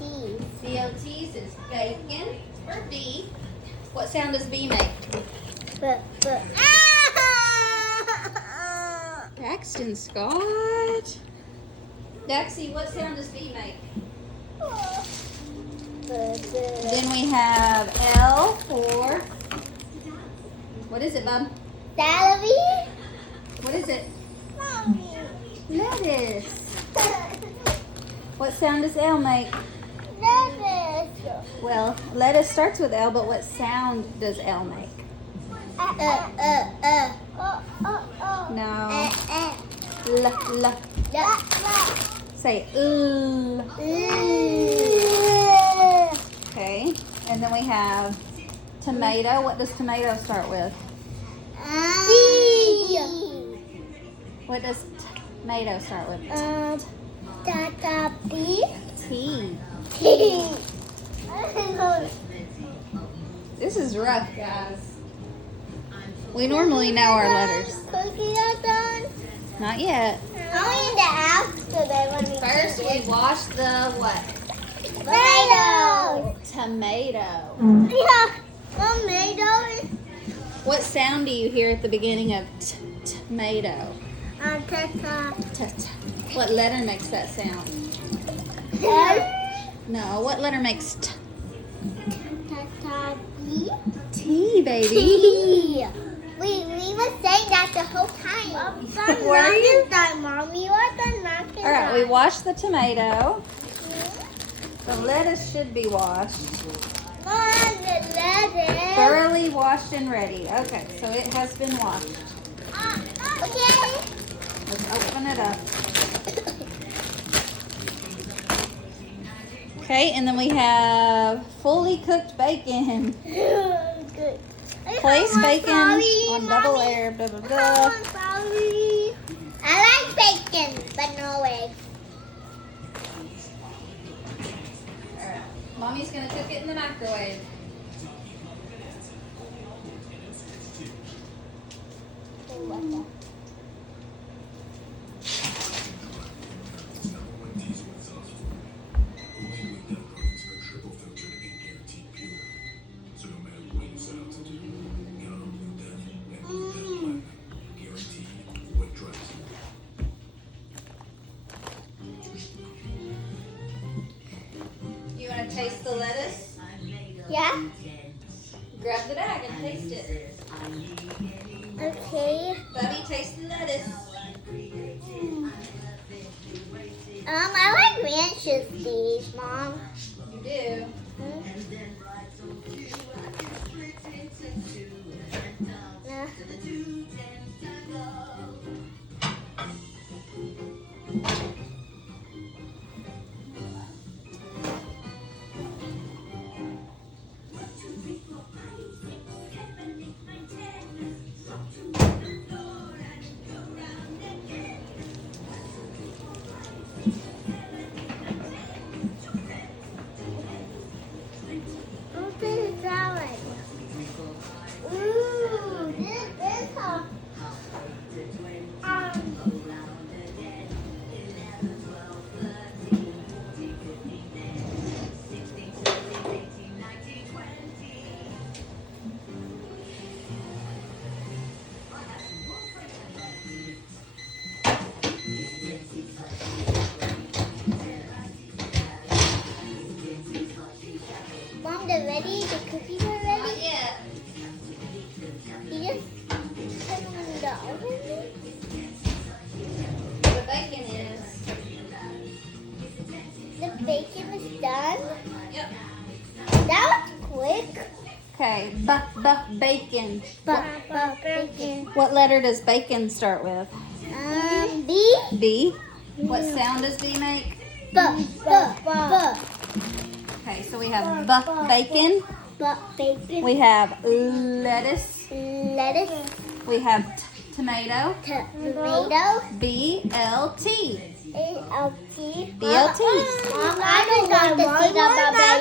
COT. COT says bacon for B. What sound does B make? But. Braxton Scott. Daxie, what sound does B make? Then we have L for, what is it, bub? Celery. What is it? Lettuce. What sound does L make? Lettuce. Well, lettuce starts with L, but what sound does L make? No. L. Say ooh. Okay. And then we have tomato. What does tomato start with? What does tomato start with? T. This is rough, guys. We normally know our letters. Cookies are done. Not yet. Only in the after that when we First, we wash the what? Tomato. Tomato. Yeah, tomato. What sound do you hear at the beginning of tomato? What letter makes that sound? No, what letter makes t? T, baby. We were saying that the whole time. Were you? Mommy, what the napkin? All right, we washed the tomato. The lettuce should be washed. Mom, the lettuce. Thoroughly washed and ready. Okay, so it has been washed. Okay. Let's open it up. Okay, and then we have fully cooked bacon. Good. Place bacon on double layer, blah, blah, blah. I like bacon, but no eggs. All right. Mommy's going to cook it in the microwave. You want to taste the lettuce? Yeah? Grab the bag and taste it. Okay. Bubby, taste the lettuce. I like ranches these, Mom. You do? Yeah. What's this salad? Ooh, this is a Mom, they're ready? The cookies are Not ready? yet. You just put them in the oven? The bacon is. The bacon is done? Yep. That was quick. Okay, bacon. Bacon. What letter does bacon start with? B. B. What sound does B make? B. Okay, so we have bacon. Bacon. We have lettuce. Lettuce. We have tomato. Tomato. B-L-T. A-L-T. B-L-T. Mom, I don't want to see the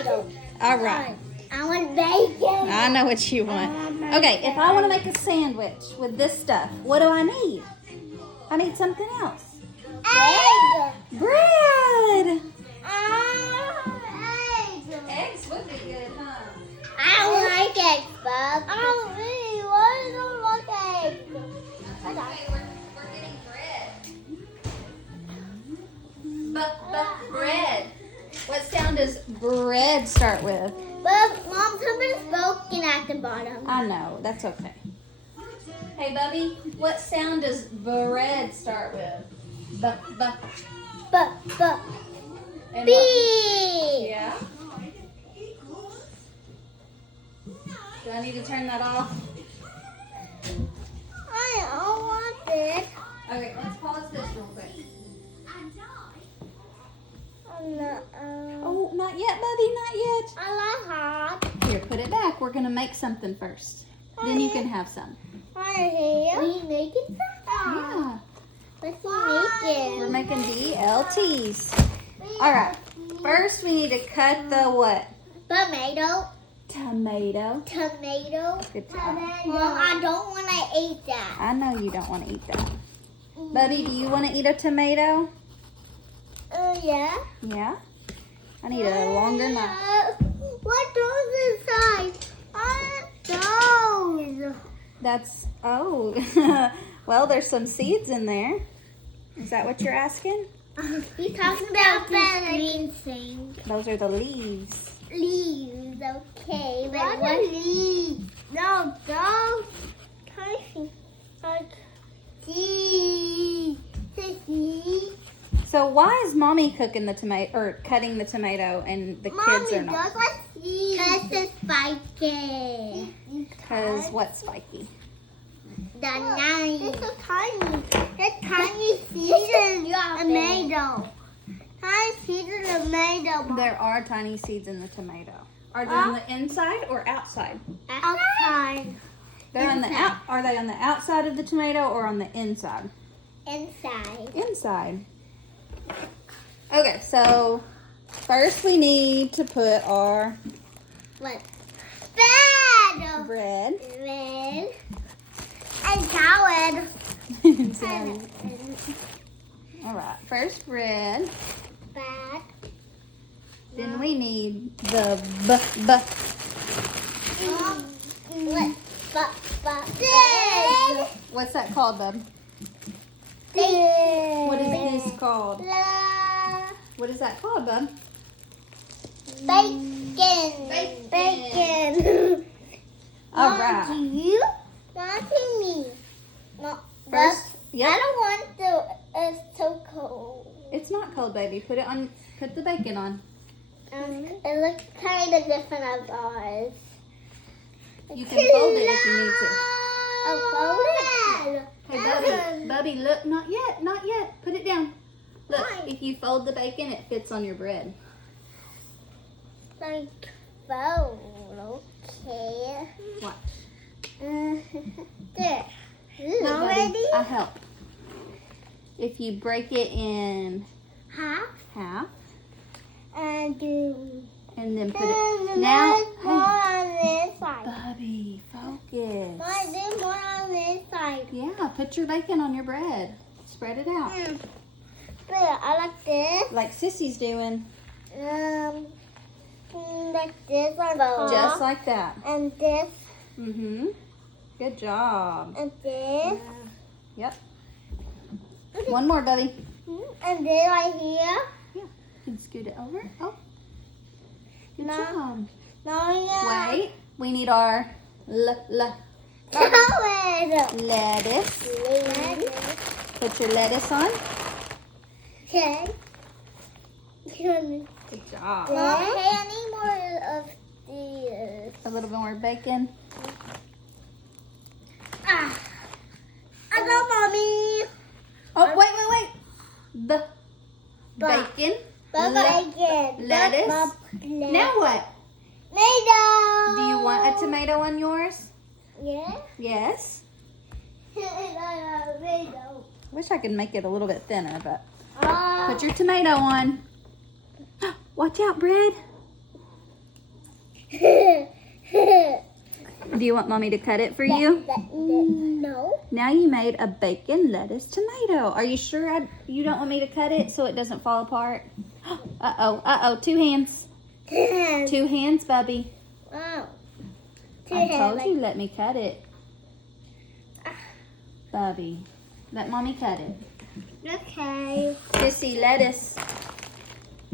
potato. All right. I want bacon. I know what you want. Okay, if I want to make a sandwich with this stuff, what do I need? I need something else. Egg. Bread. does bread start with? But Mom, somebody's broken at the bottom. I know, that's okay. Hey, Bubby, what sound does bread start with? B. But. And B. what- Yeah? Do I need to turn that off? I don't want it. Okay, let's pause this real quick. Oh, not yet, Bubby, not yet. I like hot. Here, put it back. We're gonna make something first. Then you can have some. Right here. We making something? Yeah. What's we making? We're making BLTs. All right. First, we need to cut the what? Tomato. Tomato. Tomato. Good job. Mom, I don't want to eat that. I know you don't want to eat that. Bubby, do you want to eat a tomato? Yeah. Yeah? I need a longer knife. What those inside? Those. That's, oh. Well, there's some seeds in there. Is that what you're asking? He's talking about the green thing. Those are the leaves. Leaves, okay. But what leaves? No, those tiny, like seeds. So why is Mommy cooking the tomato or cutting the tomato and the kids are not? Mommy, those are seeds. Because it's spiky. Because what's spiky? The nice. It's so tiny. It's tiny seeds in tomato. Tiny seeds in tomato. There are tiny seeds in the tomato. Are they on the inside or outside? Outside. They're on the out. Are they on the outside of the tomato or on the inside? Inside. Inside. Okay, so first we need to put our What? bread. Red. And salad. So, all right, first bread. Bad. Then we need the What? What's that called, bub? What is this called? What is that called, bub? Bacon. Bacon. All Mom, right. do you want me? No. First, I yep. don't want the. It's so cold. It's not cold, baby. Put it on. Put the bacon on. It looks kind of different as ours. You can fold it if you need to. Oh, fold it. Hey, Bubby, look. Not yet. Not yet. Put it down. Look, if you fold the bacon, it fits on your bread. Like fold. Okay. Watch. There. Look, Now Bubby, ready? I help. If you break it in half, And do. and then put it. Now, more hey, on this side. Bubby, focus. There's more on this side. Yeah, put your bacon on your bread. Spread it out. But I like this. Like Sissy's doing. Like this on top. Just like that. And this. Mm-hmm. Good job. And this. Yep. One more, Bubby. And this right here. You can scoot it over. Oh. Good No. job. Now Wait. We need our salad. lettuce. Put your lettuce on. Okay. Good job. Mom, hey, I need more of these. A little bit more bacon. I love Mommy. Oh, wait. Bacon. Bacon. Lettuce. Now what? Tomato. Do you want a tomato on yours? Yeah. Yes. Tomato. Wish I could make it a little bit thinner, but Ah. put your tomato on. Watch out, bread. Do you want Mommy to cut it for you? No. Now you made a bacon, lettuce, tomato. Are you sure you don't want me to cut it so it doesn't fall apart? Uh-oh. 2 hands. 2 hands, Bubby. Oh. I told you, let me cut it. Bubby, let Mommy cut it. Okay. Sissy, lettuce.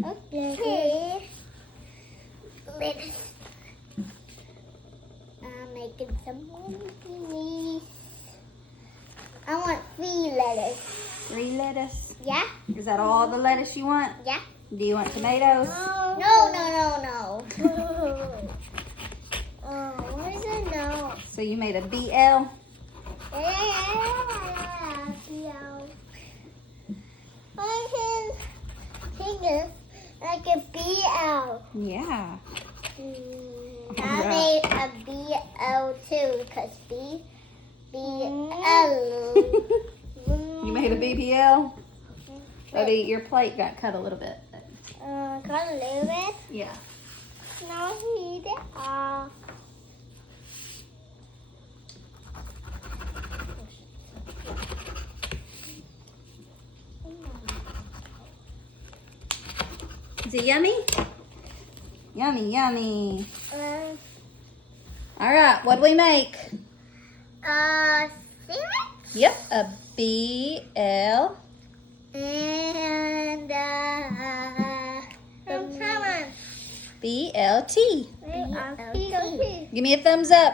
Okay. lettuce. I'm making some more minis. I want 3 lettuce. 3 lettuce. Yeah? Is that all the lettuce you want? Yeah. Do you want tomatoes? No. What is it now? So you made a BL? Yeah. I can think it like a BL. Yeah. I made a BL too, because BL. You made a BBL? Oh, your plate got cut a little bit. Got a little bit. Yeah. Now heat it off. Is it yummy? Yummy, yummy. All right, what do we make? Sandwich? Yep, a BL. And BLT. BLT. Give me a thumbs up.